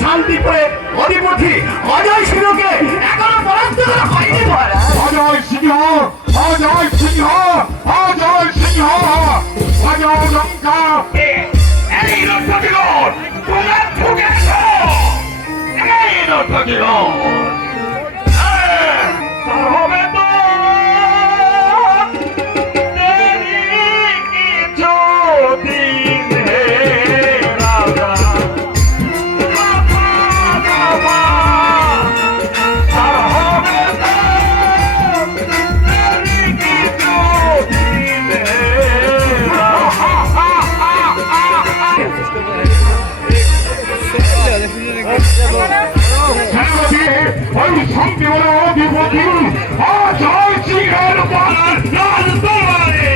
শান্তিপুরে অধিপতি অজয় সিংহকে এখনো পরাস্ত করা হয়নি মহারাজ। অজয় সিংহ, অজয় সিংহ, অজয় সিংহ, অজয় লঙ্কা। এই নর্তকীগণ তোমরা ঢুকেছ, এই নর্তকীগণ হবে তো দেরি কিছুদিন হে রাজা। আর হবে তো দেরি কিছুদিন হে রাজা। সেনাপতি ওই শান্তিপুর অধিপতি অজয় সিংহের পালার লাল তলোয়ারে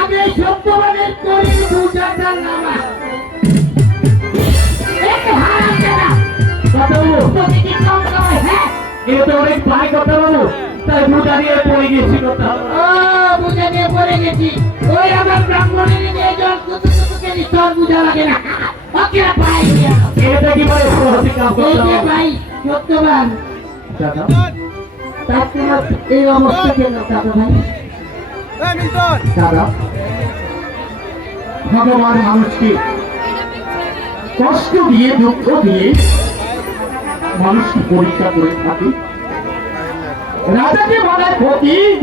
আগে সত্যবানের করি বুঝাতার নামা একে হারাতে না কথা বলো, তোকে কি কম কয় হ্যাঁ এটা তো অনেক প্রায় কথা বলো, তাই বুঝা দিয়ে পড়ে গেছি কথা। ও বুঝা দিয়ে পড়ে গেছি ওই আমার ব্রাহ্মণের নিয়ে জল কুতু কুতু কেনি তোর বুঝা লাগে না ওকে পাই দিয়া এটা কি বলে সহজে কাজ এই করতে যে হবে? ভাই সত্যবান দাদা, তার তোমার এই অবস্থা কেন দাদা ভাই দাদা, ভগবান মানুষকে কষ্ট দিয়ে দুঃখ দিয়ে মানুষকে পরীক্ষা করে থাকে। রাজাকে বানায় ফকির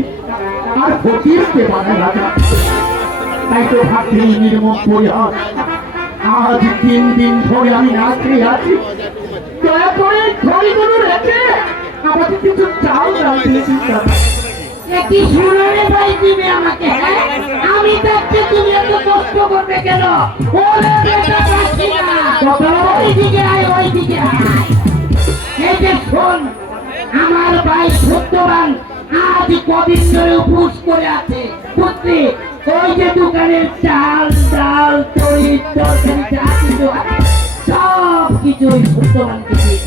আর ফকিরকে বানায় রাজা। তাই তো ভাবছি নির্মম পরিহাস, আজ 3 দিন ধরে আমি না খেয়ে আছি। দয়া করে ঘড়িগুলো রেখে আমাকে কিছু চাল রাখতে দাদা। কি শুনে ভাই দিবে আমাকে হ্যাঁ? আমি থাকতে তুমি এত কষ্ট করবে কেন ওরে বেটা বাসিনা ওইদিকে আয় ওইদিকে আয় এই যে শোন আমার ভাই সত্যবান আজ কদিন ধরে উপোস করে আছে পুত্রী ওই যে দোকানের চাল ডাল তরি তরকারি যা কিছু আছে সব কিছু ওই সত্যবানকে দিয়ে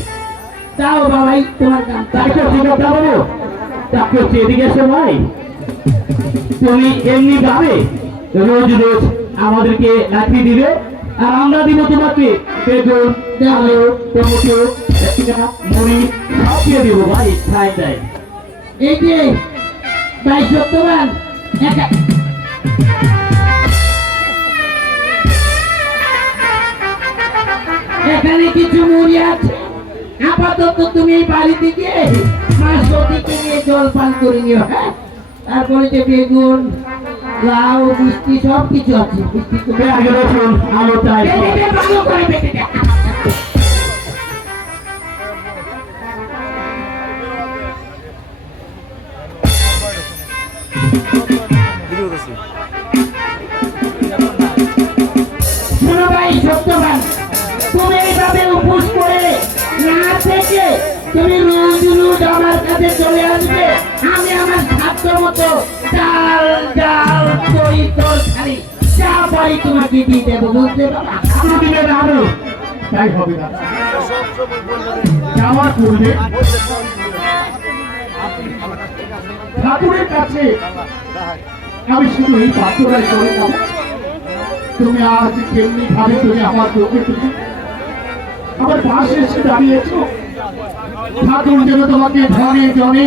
দাও বাবাই তোমার কাম তাই তো ঠিক কথা বলো। তাকে হচ্ছে এদিকে এসে ভাই, তুমি এমনি ভাবে রোজ রোজ আমাদেরকে লাঠি দিবে আর আমরা দিব তোমাকে বেগুন, আলু, টমেটো, মুড়ি সব দিয়ে দিব ভাই, খাই দেয়। এই যে ভাই সত্যবান এখানে কিছু মুড়ি আছে আপাতত তুমি এই বাড়িতে গিয়ে মা সতীকে নিয়ে জল পান করে নিও হ্যাঁ তারপরে যে বেগুন লাউ মিষ্টি সব কিছু আছে মিষ্টি তুমি আগে রসুন আলু চাই ভালো করে বেটে দে শোনো ভাই সত্যবান তুমি এইভাবে উপোস করে না থেকে তুমি রোজ রোজ আমার কাছে চলে আসবে আমি আমার সাধ্য মতো চাল ডাল দই তরকারি যা পারি তোমাকে দিয়ে দেবো বুঝতে পারবা আপনি দিবেন আলু, তাই হবে না। যাওয়ার পূর্বে ঠাকুরের কাছে আমি শুধু এই প্রার্থনাই করে যাব, তুমি আজ কেমনি ভাবে তুমি আমার চোখে তুমি আমার পাশে এসে দাঁড়িয়েছো, ঠাকুর যেন তোমাকে ধনে জনে